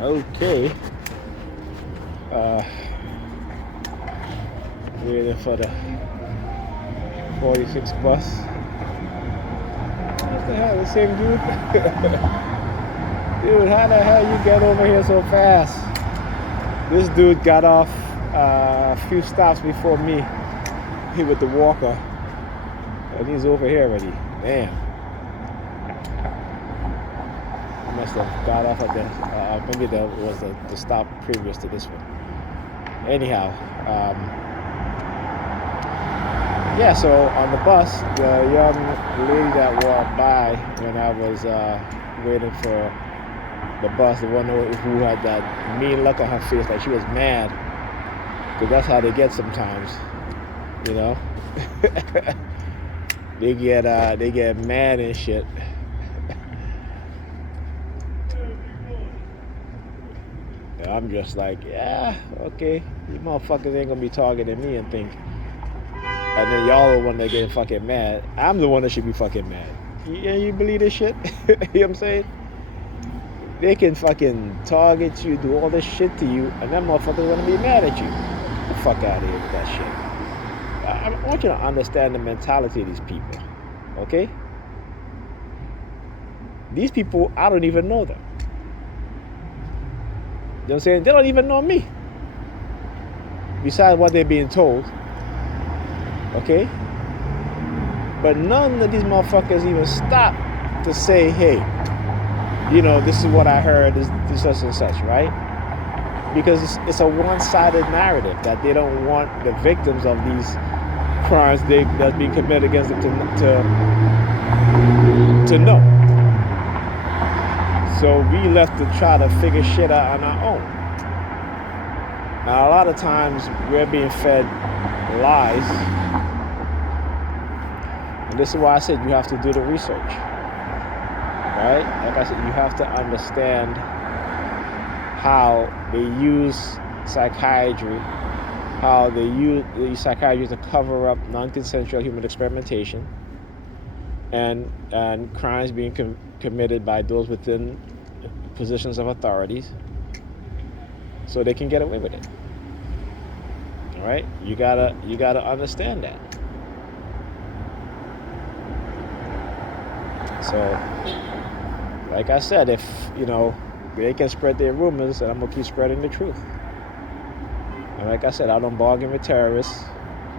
Okay. Waiting for the 46 bus. What the hell? The same dude? Dude, how the hell you get over here so fast? This dude got off a few stops before me. He with the walker. And he's over here already. Damn. I must have got off at the maybe that was the stop previous to this one. Anyhow, yeah, so on the bus, the young lady that walked by when I was waiting for the bus, the one who had that mean look on her face, like she was mad, because that's how they get sometimes, you know. they get mad and shit. I'm just like, yeah, okay, you motherfuckers ain't gonna be targeting me and think. And then y'all are the one that get fucking mad. I'm the one that should be fucking mad. You believe this shit? You know what I'm saying? They can fucking target you, do all this shit to you, and that motherfucker's gonna be mad at you. Get the fuck out of here with that shit. I want you to understand the mentality of these people, okay? These people, I don't even know them. You know what I'm saying? They don't even know me. Besides what they're being told. Okay? But none of these motherfuckers even stop to say, hey, you know, this is what I heard, this such and such, right? Because it's a one-sided narrative that they don't want the victims of these crimes that's being committed against them to know. So we left to try to figure shit out on our own. Now, a lot of times we're being fed lies. And this is why I said you have to do the research. Right? Like I said, you have to understand how they use psychiatry, how they use psychiatry to cover up non-consensual human experimentation and crimes being committed by those within positions of authorities, so they can get away with it. All right, you gotta understand that. So, like I said, if you know they can spread their rumors, and I'm gonna keep spreading the truth. And like I said, I don't bargain with terrorists,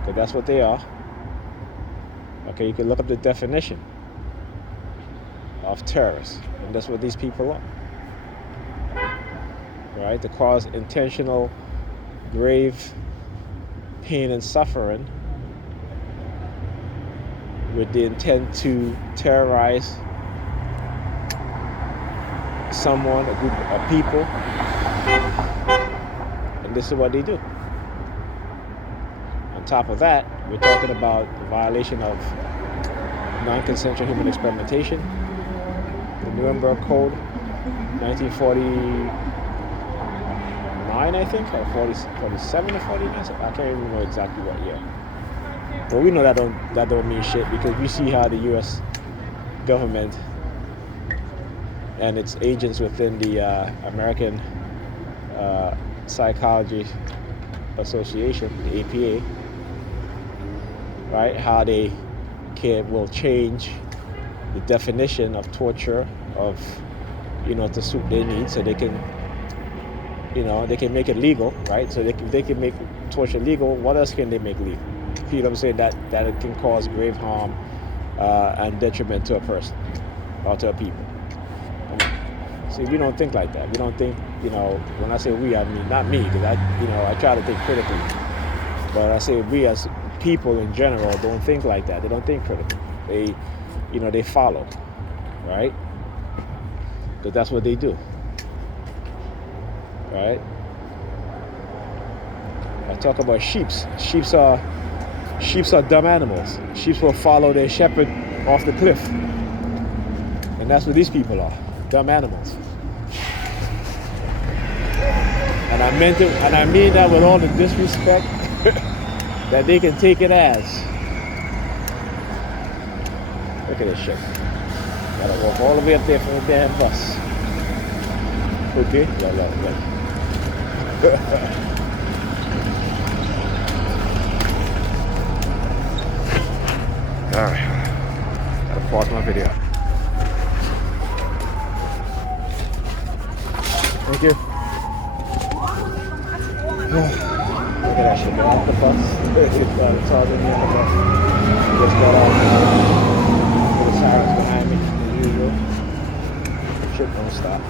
because that's what they are. Okay, you can look up the definition of terrorists, and that's what these people are. Right? To cause intentional, grave pain and suffering with the intent to terrorize someone, a group of people, and this is what they do. On top of that, we're talking about the violation of non-consensual human experimentation, the Nuremberg Code, 1949, I think, or 47 or 49. I can't even remember exactly what year. But we know that don't mean shit, because we see how the U.S. government and its agents within the American Psychology Association, the APA, right? How they will change the definition of torture to suit their needs, so they can, they can make it legal, right? So they can make torture legal. What else can they make legal? You know what I'm saying? That it can cause grave harm and detriment to a person or to a people. See, we don't think like that. We don't think, when I say we, I mean not me, because I try to think critically. But I say we as people in general don't think like that. They don't think critically. They follow, right? Because that's what they do, right? I talk about sheep. Sheep are dumb animals. Sheep will follow their shepherd off the cliff, and that's what these people are, dumb animals. And I mean that with all the disrespect that they can take it as. Look at this shit. Gotta walk all the way up there from the damn bus. Okay, yeah. Alright, gotta pause my video. Thank you. Look at that shit, man. Off the bus. It's charging me on the bus. Just got out. The sirens behind me, as usual. Shit don't stop.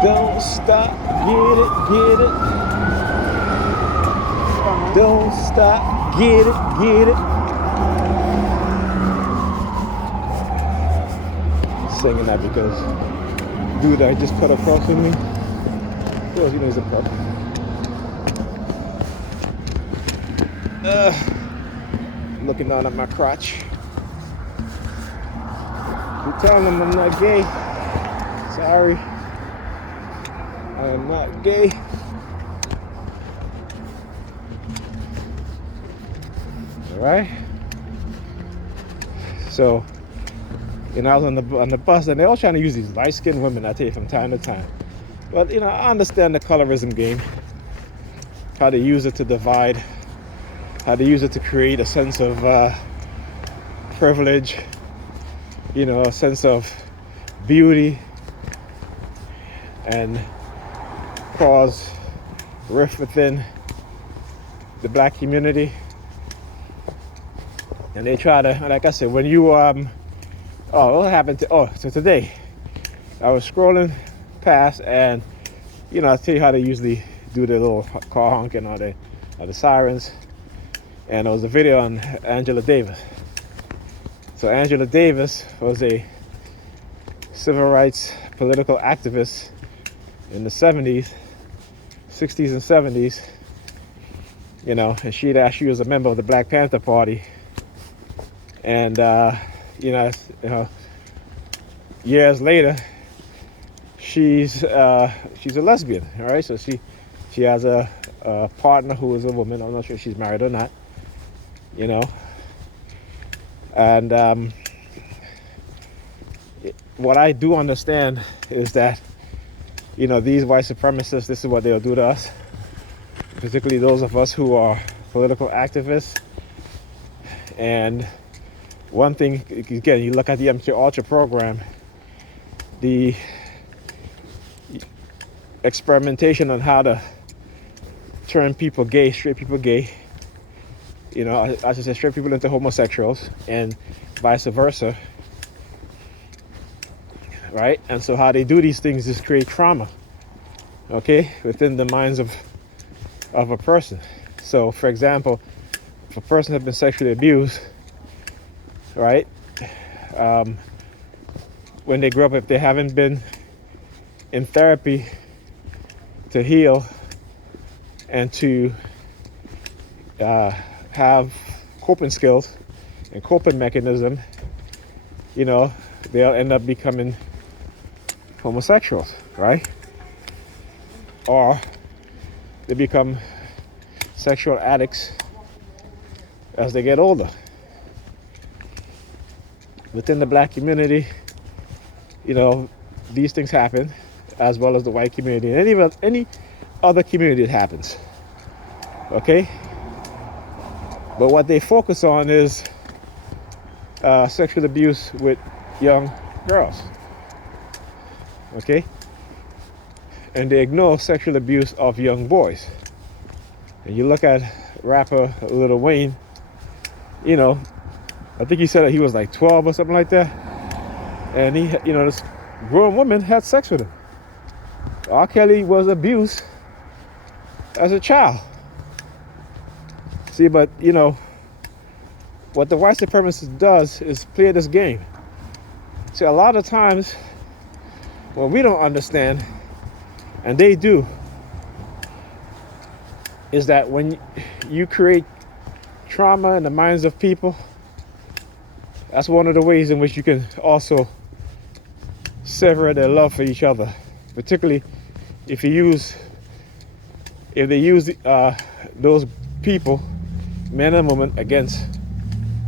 Don't stop, get it. Don't stop, get it. Singing that because dude I just cut across with me, well, he's a pup. Looking down at my crotch. Keep telling him I'm not gay. Sorry. I am not gay. All right. So, I was on the bus, and they're all trying to use these light-skinned women, I tell you, from time to time. But I understand the colorism game. How to use it to divide. How to use it to create a sense of privilege. A sense of beauty, and cause rift within the black community. And they try to, like I said, when you what happened so today I was scrolling past, and I tell you how they usually do the little car honking or the sirens, and there was a video on Angela Davis. So Angela Davis was a civil rights political activist in the 60s and 70s, and she was a member of the Black Panther Party. And, years later, she's a lesbian, all right? So she has a partner who is a woman. I'm not sure if she's married or not, And what I do understand is that, these white supremacists, this is what they'll do to us, particularly those of us who are political activists. And one thing, again, you look at the MK Ultra program, the experimentation on how to turn people gay, straight people gay, I should say straight people into homosexuals and vice versa, right? And so how they do these things is create trauma, okay, within the minds of a person. So, for example, if a person has been sexually abused, right, when they grow up, if they haven't been in therapy to heal and to have coping skills and coping mechanism, they'll end up becoming homosexuals, right? Or they become sexual addicts as they get older. Within the black community, these things happen, as well as the white community, and any other community it happens, okay? But what they focus on is sexual abuse with young girls, okay? And they ignore sexual abuse of young boys. And you look at rapper Lil Wayne, I think he said that he was like 12 or something like that. And he, this grown woman had sex with him. R. Kelly was abused as a child. See, but, what the white supremacist does is play this game. See, a lot of times, what we don't understand, and they do, is that when you create trauma in the minds of people, That's one of the ways in which you can also sever their love for each other, particularly if they use those people, men and women, against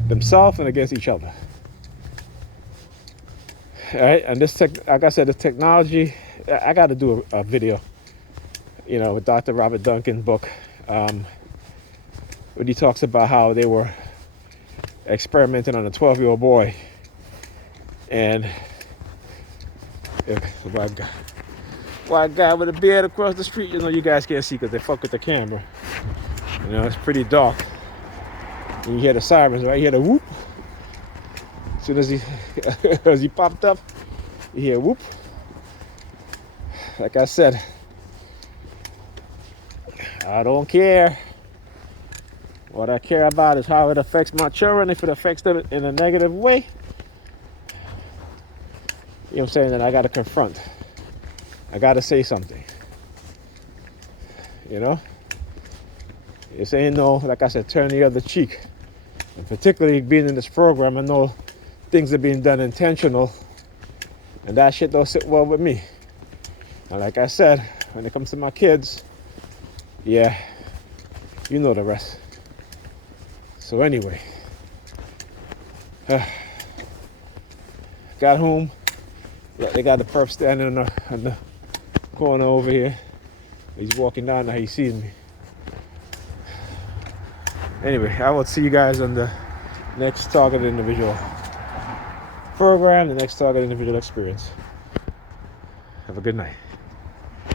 themselves and against each other. All right, and like I said, the technology. I got to do a video, with Dr. Robert Duncan's book, where he talks about how they were experimenting on a 12-year-old boy, and white guy with a beard across the street. You guys can't see because they fuck with the camera. It's pretty dark. And you hear the sirens, right? You hear the whoop. As soon as he popped up, you hear whoop. Like I said, I don't care. What I care about is how it affects my children. If it affects them in a negative way, what I'm saying, then I got to confront. I got to say something. You're saying no, like I said, turn the other cheek. And particularly being in this program, I know things are being done intentional, and that shit don't sit well with me. And like I said, when it comes to my kids, yeah, you know the rest. So anyway, got home. Yeah, they got the perp standing on the corner over here. He's walking down now, he sees me. Anyway, I will see you guys on the next Targeted Individual program, the next Targeted Individual experience. Have a good night.